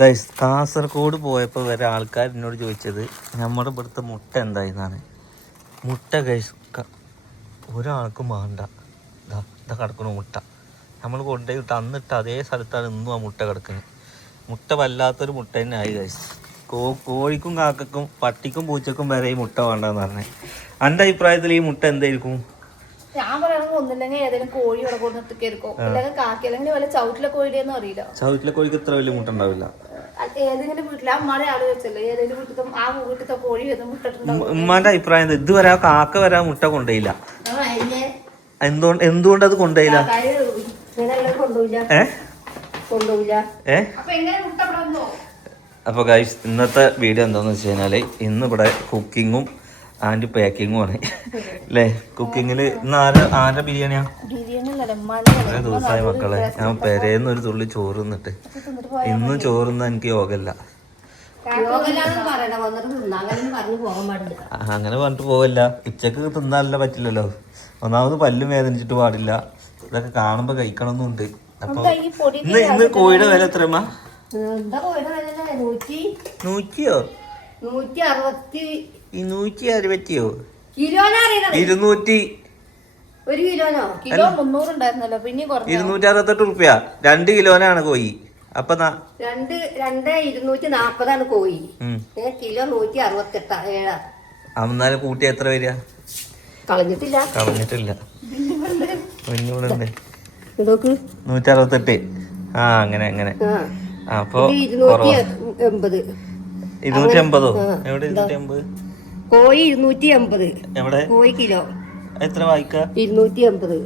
Guys Kasaragod പോയപ്പോൾ വരെ ആൾക്കാർ എന്നോട് ചോദിച്ചത് നമ്മുടെ ഇവിടുത്തെ മുട്ട എന്തായെന്നാണ്. മുട്ട ഗൈസ് ഒരാൾക്കും വേണ്ട. ഇതാ കിടക്കണു മുട്ട. നമ്മൾ കൊണ്ടുപോയി വിട്ട് അന്നിട്ട് അതേ സ്ഥലത്താണ് ഇന്നും ആ മുട്ട കിടക്കുന്നത്. മുട്ട വല്ലാത്തൊരു മുട്ട തന്നെ ആയി ഗൈസ്. കോഴിക്കും കാക്കക്കും പട്ടിക്കും പൂച്ചക്കും വരെ ഈ മുട്ട വേണ്ടെന്ന് പറഞ്ഞത്. എൻ്റെ അഭിപ്രായത്തിൽ ഈ മുട്ട എന്തായിരിക്കും? ഞാൻ പറയണെങ്കിൽ ഒന്നില്ലെങ്കിൽ ഏതെങ്കിലും കോഴി ഇവിടെ കൊടുത്തിരിക്കും, അല്ലെങ്കിൽ കാക്കി, അല്ലെങ്കിൽ വല്ല ചവിട്ടിലെ കോഴിയൊന്നും അറിയില്ല. ചവിട്ടിലെ കോഴിക്ക് ഇത്ര വലിയ മുട്ട ഉണ്ടാവില്ല. ഏതെങ്കിലും വീട്ടിൽ അമ്മയുടെ ആള് വെച്ചല്ലേ, ഏതെങ്കിലും വീട്ടിൽ ആ വീട്ടിലത്തെ കോഴി മുട്ടിട്ടുണ്ടാവും. ഉമ്മാന്റെ അഭിപ്രായം ഇതുവരെ കാക്ക വരാ മുട്ട കൊണ്ടുപോയില്ല. എന്തുകൊണ്ട് അത് കൊണ്ടുപോയില്ല? അപ്പൊ ഗൈസ് ഇന്നത്തെ വീഡിയോ എന്താന്ന് വെച്ച് കഴിഞ്ഞാല് ഇന്ന് ഇവിടെ കുക്കിങ്ങും ആൻഡ് പാക്കിങ്ങും ആണ് അല്ലേ. കുക്കിങ്ങില് ഇന്ന് ആരുടെ ബിരിയാണിയാ? കുറേ ദിവസമായി മക്കളെ ഞാൻ പെരേന്ന് ഒരു തുള്ളി ചോറ് തിന്നിട്ട്. ഇന്നും ചോറുന്ന എനിക്ക് യോഗല്ല. അങ്ങനെ പറഞ്ഞിട്ട് പോവല്ല. ഉച്ചക്ക് തിന്നാനല്ല പറ്റില്ലല്ലോ. ഒന്നാമത് പല്ലും വേദനിച്ചിട്ട് പാടില്ല. ഇതൊക്കെ കാണുമ്പോ കഴിക്കണമെന്നുണ്ട്. അപ്പൊ ഇന്ന് കോഴിയുടെ വില എത്രയാ? 100യോ 160യോ 200 268 റുപ്യ 2 കിലോനാണ് കോഴി. അപ്പൊ 240 കോഴി, കിലോ 168. അന്നാലും കൂട്ടി എത്ര വരിക? കളഞ്ഞിട്ടില്ല. മുന്നൂറുണ്ട് 168. ആ അങ്ങനെ അങ്ങനെ. അപ്പൊ 280. എവിടെ 280? കോഴി 280. എവിടെ കോഴി കിലോ എത്ര വായിക്ക? 280.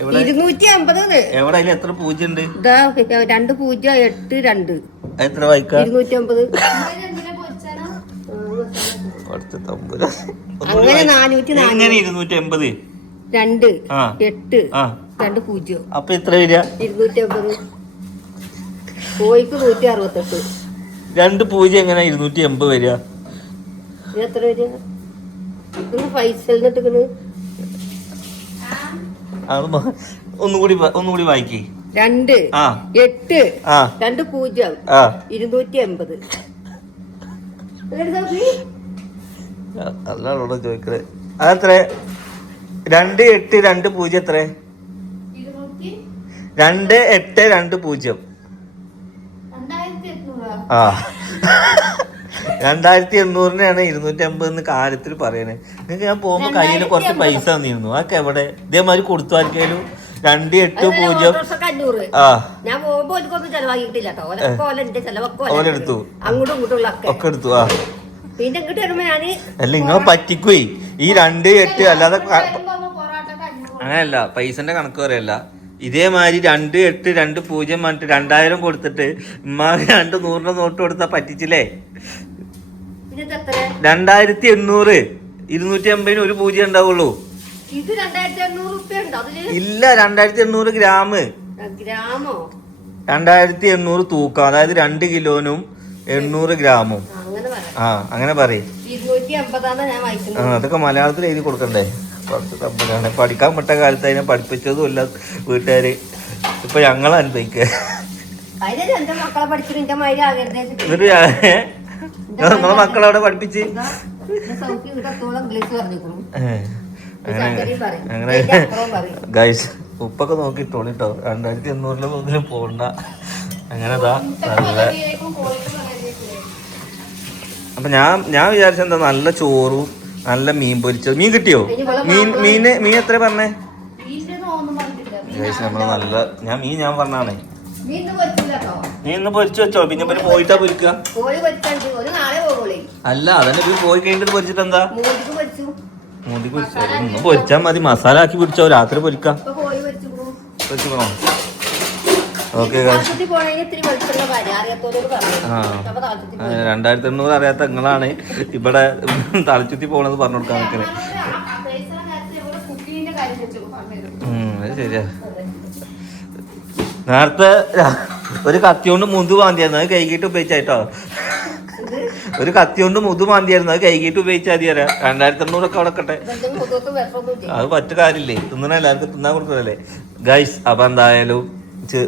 250. എവിടെ അതിൽ എത്ര പൂജ്യം ഉണ്ട്? 2.82. എത്ര വായിക്ക? 250. അങ്ങനെ 280. 2 8 2 0. അപ്പൊ എത്ര വരിക? 250. കോഴിക്ക് 168. 2 പൂജ്യം എങ്ങനെ 280 വരിക? എത്ര വരിക? പൈസ ഒന്നുകൂടി വായിക്കേ. 2 8 2 0 280. അല്ലാണോ ചോദിക്കണേ? അതെത്ര? 2 8 2 0 എത്ര? 2 8 2 0. 2800-നാണ് 250 കാര്യത്തിൽ പറയണേ. നിങ്ങൾക്ക് ഞാൻ പോകുമ്പോ കയ്യിൽ കുറച്ച് പൈസ തന്നിരുന്നു. അതൊക്കെ എവിടെ? ഇതേമാതിരി കൊടുത്തു ആർക്കേലും? 2 8 0. ഓലെടുത്തു ഒക്കെ എടുത്തു. അല്ല നിങ്ങളെ പറ്റിക്കുവേ. ഈ 2 8 അല്ലാതെ അങ്ങനെയല്ല, പൈസന്റെ കണക്ക് പറയല്ല. ഇതേമാതിരി 2 8 2 0 പറഞ്ഞിട്ട് 2000 കൊടുത്തിട്ട് ഉമ്മാക്ക് 200 നോട്ട് കൊടുത്താ പറ്റിച്ചില്ലേ? 2800. 250 ഒരു പൂജ്യം ഉണ്ടാവുള്ളൂ. ഇല്ല 2800 ഗ്രാം. 2800 തൂക്കം. അതായത് 2 കിലോനും 800 ഗ്രാമും. അങ്ങനെ പറയും. അതൊക്കെ മലയാളത്തിൽ എഴുതി കൊടുക്കണ്ടേ? പഠിക്കാൻ വിട്ട കാലത്ത് അതിനെ പഠിപ്പിച്ചതും ഇല്ല വീട്ടുകാര്. ഇപ്പൊ ഞങ്ങൾ അനുഭവിക്കുക. നമ്മളെ മക്കളവിടെ പഠിപ്പിച്ച് അങ്ങനെ ഗൈസ് ഉപ്പൊക്കെ നോക്കിട്ടോളിട്ടോ. 2800 മുതൽ പോണ്ട. അങ്ങനെതാ നല്ല. അപ്പൊ ഞാൻ വിചാരിച്ചെന്താ നല്ല ചോറും നല്ല മീൻ പൊരിച്ചത്. മീൻ കിട്ടിയോ? മീൻ എത്ര പറഞ്ഞേ ഗൈസ്? നമ്മള് നല്ല ഞാൻ പറഞ്ഞാണേ. നീ ഇന്ന് പൊരിച്ചു വെച്ചോ? പിന്നെ പോയിട്ടാ പൊരിക്കുക? അല്ല അതന്നെ പോയി കഴിഞ്ഞിട്ട് പൊരിച്ചിട്ട് എന്താ? മൂതി പൊരിച്ചോ? ഒന്ന് പൊരിച്ചാൽ മതി. മസാല ആക്കി പൊരിച്ചോ? രാത്രി പൊരിക്കാം. പൊരിച്ചോ? ഓക്കെ 2800 അറിയാത്ത നിങ്ങളാണ് ഇവിടെ തലച്ചുത്തി പോണെന്ന് പറഞ്ഞു കൊടുക്കാൻ നിൽക്കണേ. ശരിയാ. നേരത്തെ ഒരു കത്തി കൊണ്ട് മുതു മാന്തിയായിരുന്നു. അത് കൈകിട്ട് ഉപയോഗിച്ചായിട്ടോ. ഒരു കത്തി കൊണ്ട് മുതു മാന്തിയായിരുന്നു. അത് കൈകിട്ട് ഉപയോഗിച്ചാൽ മതി. 2800 ഒക്കെ അവിടെ കട്ടെ. അത് പറ്റു കാര്യമില്ലേ? തിന്നണ എല്ലാവർക്കും തിന്നാൻ കൊടുക്കണല്ലേ ഗൈസ്. അപ്പൊ എന്തായാലും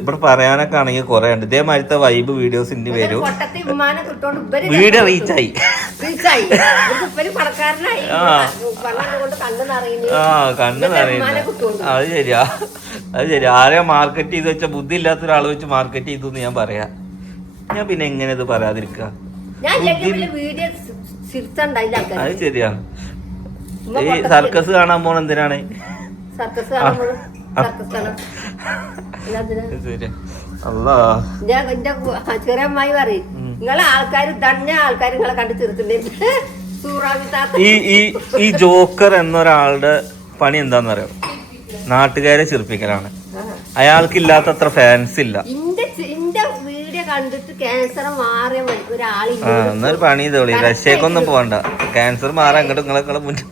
ഇവിടെ പറയാനൊക്കെ ആണെങ്കിൽ കുറെ ഉണ്ട്. ഇതേമാതിരത്തെ വൈബ് വീഡിയോസ് ഇനി വരും. പൊട്ടത്തി ഉമ്മാനെ കിട്ടോണ്ട് ഇവര് വീഡിയോ റീച്ചായി. ഇവര് പണക്കാരനായി കൊണ്ട് കണ്ണു നിറയുന്നു. ആ കണ്ണ് നിറയുന്നു. അത് ശരിയാ, അത് ശരി. ആരെയാ മാർക്കറ്റ് ചെയ്ത് വെച്ച ബുദ്ധി ഇല്ലാത്ത ഒരാൾ വെച്ച് മാർക്കറ്റ് ചെയ്തു എന്ന് ഞാൻ പറയാ. ഞാൻ പിന്നെ എങ്ങനെ ഇത് പറയാതിരിക്ക? അത് ശരിയാ. ഈ സർക്കസ് കാണാൻ പോണ എന്തിനാണ്? ചെറിയ അമ്മായി പറയും നിങ്ങളെ ആൾക്കാർ തന്നെ ആൾക്കാർ നിങ്ങളെ കണ്ടു തീർത്തില്ലേ. ഈ ജോക്കർ എന്നൊരാളുടെ പണി എന്താന്നറിയോ? നാട്ടുകാരെ ചിരിപ്പിക്കലാണ്. അയാൾക്കില്ലാത്ത അത്ര ഫാൻസ് ഇല്ല. വീഡിയോ കണ്ടിട്ട് ക്യാൻസർ മാറിയ ഒരാളില്ല. എന്നൊരു പണി തോളി. റഷ്യക്കൊന്നും പോകണ്ട. ക്യാൻസർ മാറാൻ അങ്ങോട്ട് നിങ്ങളെ മുന്നിൽ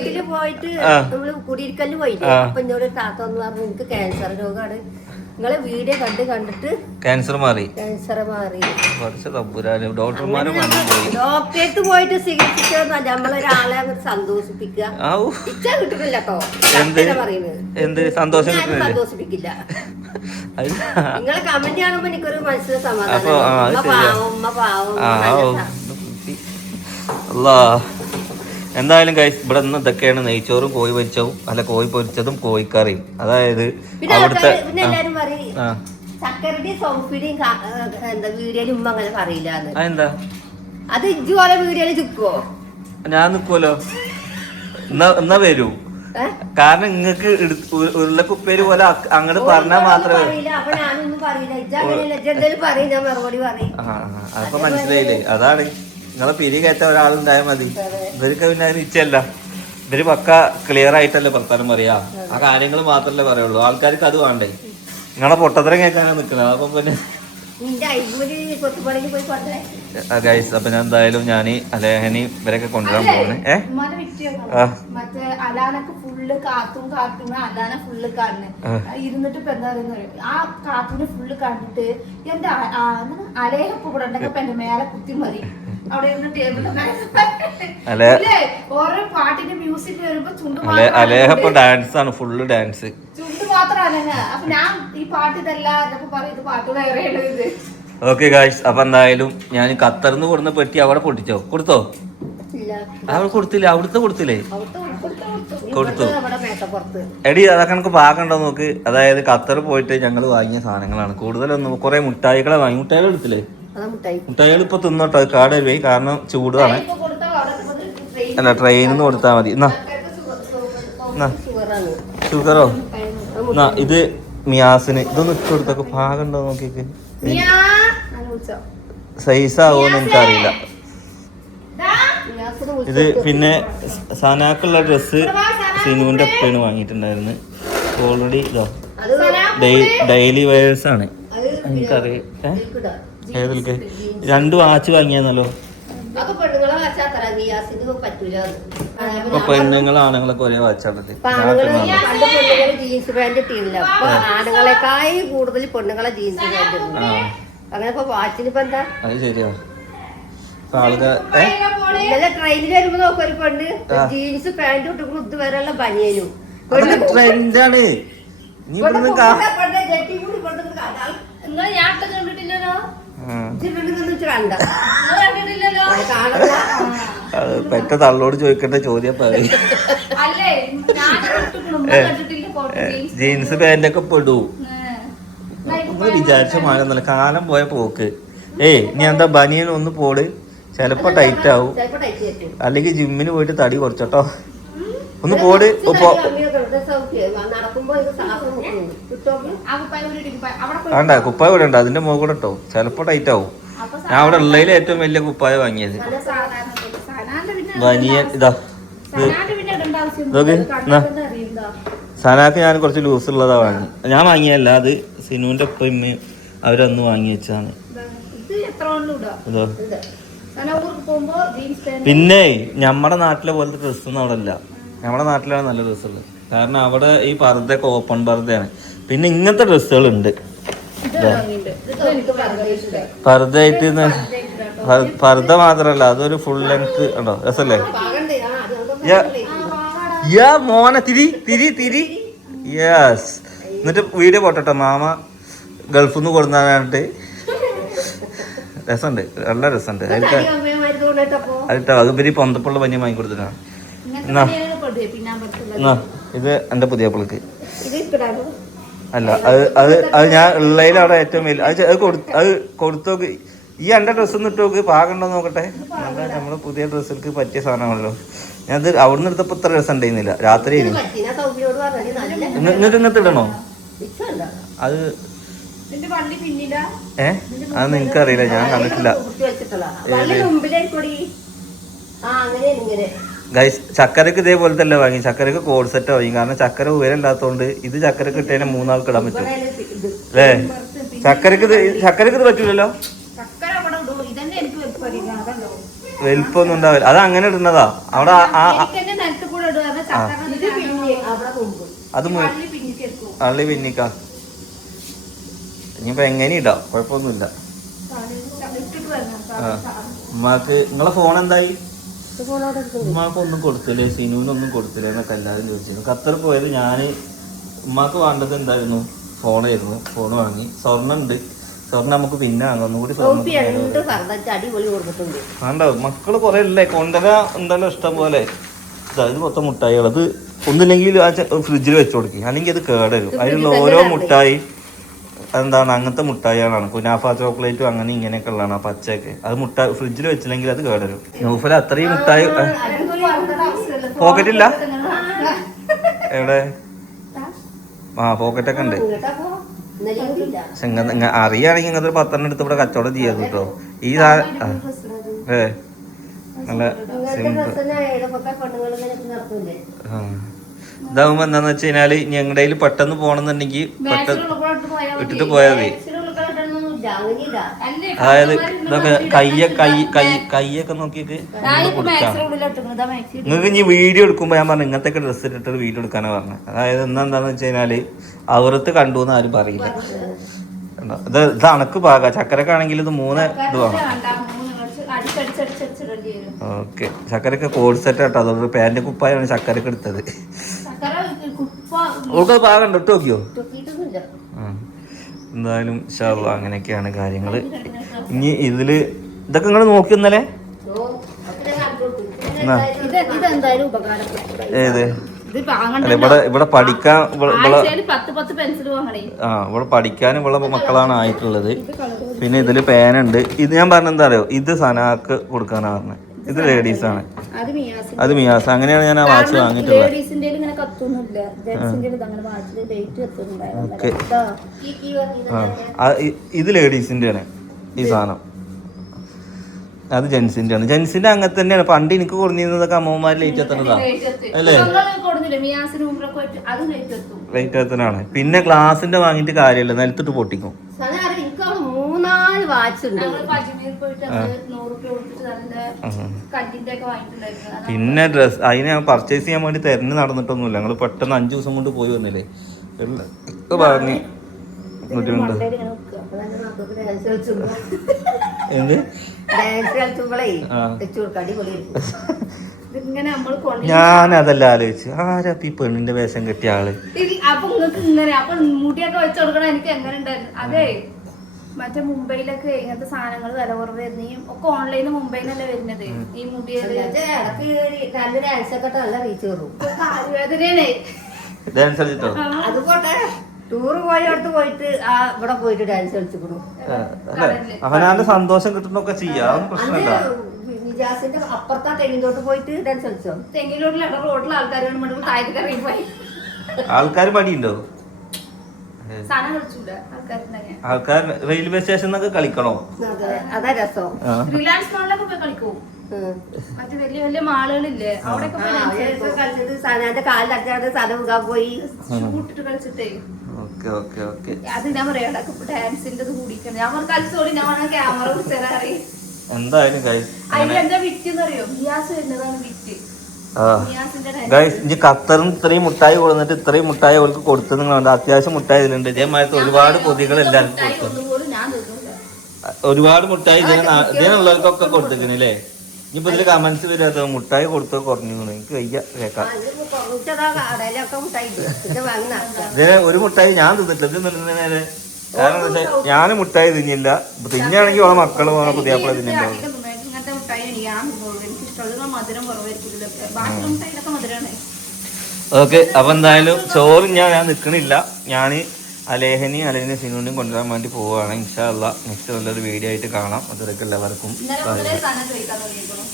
വീട്ടില് പോയിട്ട് നമ്മള് കുടിയിരിക്കല് പോയില്ലേ, അപ്പൊ എന്നോട് താത്ത ഒന്ന് പറഞ്ഞു എനിക്ക് ക്യാൻസർ രോഗമാണ്, നിങ്ങളെ വീഡിയോ കണ്ടിട്ട് ക്യാൻസർ മാറി. ഡോക്ടറേറ്റ് പോയിട്ട് ചികിത്സിക്കുക നമ്മളൊരാളെ സന്തോഷിപ്പിക്കുക. ഇച്ച കിട്ടുന്നില്ല കേട്ടോ എന്ത് സന്തോഷം സന്തോഷിപ്പിക്കില്ല. നിങ്ങളെ കമന്റ് കാണുമ്പോ എനിക്കൊരു മനസ്സിന് സമാധാനം. എന്തായാലും ഇവിടെ നിന്ന് ഇതൊക്കെയാണ് നെയ്ച്ചോറും കോഴി പൊരിച്ചതും അല്ല കോഴി പൊരിച്ചതും കോഴിക്കറിയും. അതായത് അവിടുത്തെ ചക്കരയുടെയും സോഫിയുടെയും വീഡിയോയിൽ ഉമ്മ അങ്ങനെ പറയില്ല. അതെന്താ? അത് ഇജ്ജുപോലെ വീഡിയോയിൽ നിൽക്കുവോ? ഞാൻ നിൽക്കുമല്ലോ. എന്നാ വരൂ. കാരണം നിങ്ങക്ക് ഉരുളക്കുപ്പേര് പോലെ അങ്ങോട്ട് പറഞ്ഞാൽ മാത്രമേ അപ്പൊ മനസ്സിലായില്ലേ? അതാണ് നിങ്ങളെ പിരി കയറ്റ ഒരാളുണ്ടായാൽ മതി. ഇവർക്ക് പിന്നെ അതിന് ഇച്ചല്ല. ഇവര് പക്ക ക്ലിയർ ആയിട്ടല്ലേ വർത്താനം പറയാ. ആ കാര്യങ്ങൾ മാത്രല്ലേ പറയുള്ളൂ. ആൾക്കാർക്ക് അത് വേണ്ടേ. നിങ്ങളെ പൊട്ടത്തരം കേൾക്കാനാണ് നിൽക്കുന്നത്. അപ്പം പിന്നെ ഗൈസ് അപ്പൊ ഞാൻ എന്തായാലും ഞാന് അലേഹനി ഇവരൊക്കെ കൊണ്ടുവരാൻ പോകുന്നേ. മറ്റേ അലാനക്ക് ഫുള്ള് കാത്തും അലാന ഫുള്ള് കാണുന്നു ഇരുന്നിട്ട് ഇപ്പൊ എന്താ പറയുന്നത്, ആ കാത്തുനെ ഫുള്ള് കണ്ടിട്ട് എന്റെ അലേഹപ്പ് ഇവിടെ ഉണ്ടെങ്കിൽ എന്റെ മേലെ കുത്തി മതി. അവിടെ ഇരുന്ന് ടേബിളിൽ ഓരോ പാട്ടിന്റെ മ്യൂസിക് വരുമ്പോ അലേഹപ്പ് ഡാൻസ് ആണ്, ഫുള്ള് ഡാൻസ്. ചുണ്ട് മാത്രല്ല. അപ്പൊ ഞാൻ ഈ പാട്ട് ഇതല്ല പറയും, ഇത് പാട്ട് വേറെയാണ് ഇത്. ഓക്കെ ഗായ്സ് അപ്പൊ എന്തായാലും ഞാൻ ഖത്തറിന്ന് കൊടുന്ന പെട്ടി അവിടെ പൊട്ടിച്ചോ? കൊടുത്തോ? അവിടെ കൊടുത്തില്ലേ? അവിടുത്തെ കൊടുത്തില്ലേ? കൊടുത്തു. എടി അതൊക്കെ നമുക്ക് പാകണ്ടോ നോക്ക്. അതായത് ഖത്തർ പോയിട്ട് ഞങ്ങൾ വാങ്ങിയ സാധനങ്ങളാണ് കൂടുതലൊന്നും. കുറെ മുട്ടായികളെ വാങ്ങി. മുട്ടായികൾ എടുത്തില്ലേ? മുട്ടായികൾ ഇപ്പൊ തിന്നോട്ടോ, കാട് പോയി. കാരണം ചൂടാണ്. അല്ല ട്രെയിനിൽ നിന്ന് കൊടുത്താൽ മതി. ഷുഗറോ? ഇത് മിയാസിന്. ഇതൊന്നും ഇട്ട് കൊടുത്തൊക്കെ പാകണ്ടോ നോക്കിക്ക്. സൈസ് ആവോന്ന് എനിക്കറിയില്ല. ഇത് പിന്നെ സനാക്കുള്ള ഡ്രസ്സ് സിനുവിന്റെ ഒപ്പയാണ് വാങ്ങിയിട്ടുണ്ടായിരുന്നു. ഓൾറെഡി ഇതോ ഡെയിലി വെയേഴ്സ് ആണ്. എനിക്കറിയാം. ഏതൊക്കെ 2 വാച്ച് വാങ്ങിയെന്നല്ലോ. ഇപ്പൊ പെണ്ണുങ്ങൾ ആണുങ്ങളൊക്കെ ഒരേ വാച്ചാണല്ലേ. ജീൻസ് പാന്റ് ഇട്ടില്ല. അപ്പൊ ആണുങ്ങളെക്കായി കൂടുതൽ പെണ്ണുങ്ങളെ ജീൻസ് പാന്റ്. അങ്ങനെ ഇപ്പൊ വാച്ചിനിപ്പോ എന്താ? അത് ശരിയാ. ട്രെയിനിൽ വരുമ്പോ നോക്കും ഒരു പെണ്ണ് ജീൻസ് പാന്റ് ഇട്ടിട്ട് ഇതുവരെയുള്ള ബനിയനും ട്രെൻഡാണ്. ഞാൻ കണ്ടിട്ടില്ലല്ലോ. പെറ്റ തള്ളോട് ചോദിക്കേണ്ട ചോദ്യം പറയും. ജീൻസ് പാന്റൊക്കെ പെടൂ. നമ്മള് വിചാരിച്ച മാറുന്നല്ല. കാലം പോയ പോക്ക്. നീ എന്താ ബനിയൻ ഒന്ന് പോട്. ചിലപ്പോ ടൈറ്റ് ആവും. അല്ലെങ്കിൽ ജിമ്മിന് പോയിട്ട് തടി കുറച്ചോട്ടോ. ഒന്ന് പോട്. വേണ്ട കുപ്പായ ഇവിടെ ഉണ്ട്. അതിന്റെ മുകളിൽ കൂടെ ഇട്ടോ. ചിലപ്പോ ടൈറ്റ് ആവും. ഞാൻ അവിടെ ഉള്ളതിൽ ഏറ്റവും വലിയ കുപ്പായ വാങ്ങിയത് ബനിയൻ. ഇതാ സനാക്ക് ഞാൻ കുറച്ച് ലൂസ് ഉള്ളതാ വാങ്ങി. ഞാൻ വാങ്ങിയല്ല, അത് സിനുവിന്റെ ഒപ്പം അവരന്ന് വാങ്ങി വെച്ചാണ്. പിന്നെ നമ്മുടെ നാട്ടിലെ പോലത്തെ ഡ്രസ്സൊന്നും അവിടെ ഇല്ല. നമ്മുടെ നാട്ടിലാണ് നല്ല ഡ്രസ്സുള്ളത്. കാരണം അവിടെ ഈ പർദ്ദയൊക്കെ ഓപ്പൺ പർദ്ദയാണ്. പിന്നെ ഇങ്ങനത്തെ ഡ്രസ്സുകളുണ്ട്. പർദ്ദയായിട്ട് പർദ്ദ മാത്രല്ല, അതൊരു ഫുൾ ലെങ്ത് ഉണ്ടോ? രസല്ലേ? മോനെ തിരി തിരി തിരി. യെസ് എന്നിട്ട് വീഡിയോ പോട്ടെ മാമ ഗൾഫിൽ നിന്ന് കൊടുന്നാണ്ട് രസമുണ്ട്, നല്ല രസമുണ്ട്. അതിട്ടോ അത് ഇവര് പൊന്തപ്പുള്ള പഞ്ഞി വാങ്ങി കൊടുത്തിട്ടാണ്. എന്നാ എന്നാ ഇത് എൻ്റെ പുതിയ പിള്ളക്ക് അല്ല, അത് ഞാൻ ഉള്ളതിൽ അവിടെ ഏറ്റവും വലിയ അത് കൊടുത്തോക്ക്. ഈ എൻ്റെ ഡ്രസ്സ് ഒന്ന് ഇട്ട് നോക്ക്, പാകണ്ടോ നോക്കട്ടെ. നല്ല നമ്മള് പുതിയ ഡ്രസ്സിലേക്ക് പറ്റിയ സാധനമാണല്ലോ. ഞാനത് അവിടുന്ന് എടുത്തപ്പോ ഇത്ര രസം ഉണ്ടായിരുന്നില്ല. രാത്രി എന്നിട്ട് ഇന്നത്തെ ഇടണോ അത്? അത് നിനക്കറിയില്ല, ഞാൻ കണ്ടിട്ടില്ല. ഗൈസ് ചക്കരക്ക് ഇതേപോലത്തെ അല്ല വാങ്ങി, ചക്കരക്ക് കോഡ് സെറ്റ് വാങ്ങി. കാരണം ചക്കര ഉയരമില്ലാത്തതുകൊണ്ട് ഇത് ചക്കരക്ക് ഇട്ടതിനെ 3 ആൾക്ക് ഇടാൻ പറ്റും അല്ലേ? ചക്കരക്ക് ഇത് പറ്റൂലല്ലോ, വലിപ്പൊന്നും ഉണ്ടാവില്ല. അത് അങ്ങനെ ഇടുന്നതാ അവിടെ. അത് അള്ളി പിന്നിക്കാ. ഇനിയിപ്പോ എങ്ങനെ ഇടാം, കുഴപ്പമൊന്നുമില്ല. ഉമ്മാക്ക് നിങ്ങളെ ഫോൺ എന്തായി? ഉമ്മാക്ക് ഒന്നും കൊടുത്തില്ലേ, സിനുവിനൊന്നും കൊടുത്തില്ലേ എന്നൊക്കെ എല്ലാവരും ചോദിച്ചിരുന്നു. ഖത്തർ പോയത് ഞാൻ ഉമ്മാക്ക് വേണ്ടത് എന്തായിരുന്നു? ഫോണായിരുന്നു. ഫോൺ വാങ്ങി. സ്വർണ്ണം ഉണ്ട്, സ്വർണ്ണം നമുക്ക് പിന്നെ വാങ്ങാം. ഒന്നുകൂടി വേണ്ട, മക്കള് കുറെ ഇല്ലേ കൊണ്ടുവരാ. എന്തായാലും ഇഷ്ടം പോലെ ഇത് മൊത്തം മുട്ടായികൾ. അത് ഒന്നില്ലെങ്കിൽ ആ ഫ്രിഡ്ജിൽ വെച്ച് കൊടുക്കും, അല്ലെങ്കിൽ അത് കേടരും. അതിലുള്ള ഓരോ മുട്ടായി എന്താണ് അങ്ങനത്തെ മുട്ടായികളാണ്. കുനാഫ ചോക്ലേറ്റും അങ്ങനെ ഇങ്ങനെയൊക്കെ ഉള്ളതാണ്. ആ പച്ചയൊക്കെ അത് ഫ്രിഡ്ജിൽ വെച്ചില്ലെങ്കിൽ അത് കേടരും. നൗഫൽ അത്രയും മുട്ടായി പോക്കറ്റില്ല എവിടെ? ആ പോക്കറ്റൊക്കെ ഉണ്ട്. അറിയാണെങ്കിൽ ഇങ്ങനത്തെ 10 എടുത്ത് ഇവിടെ കച്ചവടം ചെയ്യാതെ കേട്ടോ. ഈ നല്ല സിമ്പിൾ. ഇതാവുമ്പോ എന്താന്ന് വെച്ച് കഴിഞ്ഞാല് ഞങ്ങളുടെ കയ്യിൽ പെട്ടെന്ന് പോണെന്നുണ്ടെങ്കിൽ പെട്ടെന്ന് ഇട്ടിട്ട് പോയാൽ മതി. അതായത് ഇതൊക്കെ കയ്യൊക്കെ നോക്കിയിട്ട് കൊടുക്കാം. നിങ്ങൾക്ക് ഇനി വീഡിയോ എടുക്കുമ്പോ ഞാൻ പറഞ്ഞു ഇങ്ങനത്തെ ഡ്രസ്സ് ഇട്ടിട്ട് വീഡിയോ എടുക്കാനാ പറഞ്ഞത്. അതായത് എന്താന്ന് വെച്ച് കഴിഞ്ഞാല് അവർക്ക് കണ്ടു എന്ന് ആരും പറയില്ല. ഇത് അണക്ക് പാക. ചക്കരക്കാണെങ്കിൽ ഇത് 3 ഇത് വേണം. ഓക്കെ, ചക്കരക്ക് കോഡ് സെറ്റ് ആട്ടോ. അതോട് പാന്റ് കുപ്പായാണ് ചക്കരക്ക് എടുത്തത്. ഓൾക്കത് പാകണ്ട ഇട്ട് നോക്കിയോ? എന്തായാലും അങ്ങനെയൊക്കെയാണ് കാര്യങ്ങള്. ഇനി ഇതില് ഇതൊക്കെ നിങ്ങൾ നോക്കി ഇന്നലെ ഏത് അല്ല ഇവിടെ പഠിക്കാൻ ഇവിടെ പഠിക്കാനും ഇവിടെ മക്കളാണ് ആയിട്ടുള്ളത്. പിന്നെ ഇതില് പേനുണ്ട്. ഇത് ഞാൻ പറഞ്ഞെന്താ അറിയോ, ഇത് സനാക്ക് കൊടുക്കാനാ പറഞ്ഞത്. ഇത് ലേഡീസ് ആണ്, അത് മിയാസ്. അങ്ങനെയാണ് ഞാൻ ആ വാച്ച് വാങ്ങിയിട്ടുള്ളത്. ഓക്കെ, ഇത് ലേഡീസിന്റെ ആണ് ഈ സാധനം. അത് ജെൻസിന്റെ ആണ്. ജെൻസിന്റെ അങ്ങനെ തന്നെയാണ്. പണ്ട് എനിക്ക് കൊടുത്തിരുന്നതൊക്കെ അമ്മമാര് ലേറ്റ് എത്തണതാ അല്ലേ? ലേറ്റ് എത്തനാണ്. പിന്നെ ഗ്ലാസിന്റെ വാങ്ങിയിട്ട് കാര്യമില്ല, നിലത്തിട്ട് പൊട്ടിക്കും. പിന്നെ ഡ്രസ് അതിന് ഞാൻ പർച്ചേസ് ചെയ്യാൻ വേണ്ടി തെരഞ്ഞു നടന്നിട്ടൊന്നുമില്ല. ഞങ്ങൾ പെട്ടെന്ന് 5 ദിവസം കൊണ്ട് പോയി വന്നില്ലേ പറഞ്ഞ് എന്ത് ഞാൻ അതല്ല ആലോചിച്ചു, ആരാ ഈ പെണ്ണിന്റെ വേഷം കെട്ടിയ ആള്. അപ്പൊ നിങ്ങൾക്ക് ഇങ്ങനെ അപ്പൊ മുടിയൊക്കെ വെച്ച് കൊടുക്കണം. എനിക്ക് എങ്ങനെ ഉണ്ടായിരുന്നു അതെ. മറ്റേ മുംബൈയിലൊക്കെ ഇങ്ങനത്തെ സാധനങ്ങൾ വില കുറവായിരുന്നു. ഒക്കെ ഓൺലൈനിൽ മുംബൈയിലല്ലേ വരുന്നത്. ഈ മുടിയത് അത് പോട്ടെ, ടൂറ് പോയടുത്ത് പോയിട്ട് ഇവിടെ പോയിട്ട് ഡാൻസ് കളിച്ചു. അവനാന്റെ സന്തോഷം കിട്ടുന്നൊക്കെ ചെയ്യാം, പ്രശ്നമില്ല. വിജാസിന്റെ അപ്പുറത്താ തെങ്ങിലോട്ട് പോയിട്ട് ഡാൻസ് കളിച്ചോ? തെങ്ങിലോട്ടിൽ റോഡിൽ ആൾക്കാർ മടിയുണ്ടോ? ആൾക്കാർ റെയിൽവേ സ്റ്റേഷനിലൊക്കെ കളിക്കണോ? അതാ രസം. റിലയൻസ് മാളിലൊക്കെ പോയി കളിക്കും. മറ്റേ വലിയ വലിയ മാളുകളില്ലേ അവിടെയൊക്കെ കളിച്ചിട്ട് സനാന്റെ കാലിലടിച്ചാണ്ട് സ്ഥലം മുഖാൻ പോയി കൂട്ടിട്ട് കളിച്ചിട്ടേ. അത് ഞാൻ പറയാ ഡാൻസിന്റെ കൂടിയിട്ട് ഞാൻ കളിച്ചോളി. ഞാൻ ക്യാമറ പിടിച്ചാൽ എന്തായാലും എന്താ വിറ്റ് അറിയോ? ഗ്യാസ് വരുന്നതാണ് വിറ്റ്. ഇനി ഖത്തറിന് ഇത്രയും മുട്ടായി കൊടുത്തിട്ട് ഇത്രയും മുട്ടായി അവൾക്ക് കൊടുത്തു. നിങ്ങളുണ്ട് അത്യാവശ്യം മുട്ടായി ഇതിലുണ്ട്. ഇതേമാതിരത്തെ ഒരുപാട് പൊതികൾ എല്ലാവർക്കും കൊടുത്തു. ഒരുപാട് മുട്ടായി ഇതിനുള്ളവർക്കൊക്കെ കൊടുത്തിരിക്കണല്ലേ? ഇനിയിപ്പോ ഇതില് കമന്റ്സ് വരാത്ത മുട്ടായി കൊടുത്തോ കുറഞ്ഞു എനിക്ക് വയ്യ കേക്കാം. കടയിലൊക്കെ മുട്ടായി ഇത് വാങ്ങി നടക്കുക. ഇത് ഒരു മുട്ടായി ഞാൻ തിന്നിട്ടില്ല. ഇത് തിന്നുന്നതിന് കാരണം എന്താ വെച്ചാൽ ഞാൻ മുട്ടായി തിന്നില്ല. തിന്നാണെങ്കിൽ ഓളെ മക്കള് ഓളെ പുതിയാപ്പിള തിന്നുണ്ടാവും. ഇങ്ങനത്തെ മുട്ടായി ഞാൻ എനിക്ക് ഇഷ്ടമുള്ള മധുരം കുറവായിരിക്കും ഇതിലൊക്കെ. ബാക്കിയുള്ള മുട്ടായിലൊക്കെ മധുരമാണ്. ഓക്കെ, അപ്പൊ എന്തായാലും ചോറ് ഞാൻ നിൽക്കണില്ല. ഞാൻ അലേഹനെയും സിനുവിനെയും കൊണ്ടുവരാൻ വേണ്ടി പോവുകയാണ്. ഇൻഷാ അല്ലാഹ് നെക്സ്റ്റ് നല്ലൊരു വീഡിയോ ആയിട്ട് കാണാം. അതുവരെയൊക്കെ എല്ലാവർക്കും ഇന്നലെ മുതലേ തന്നെ ചോദിക്കാൻ തുടങ്ങിയിട്ടുള്ളൂ.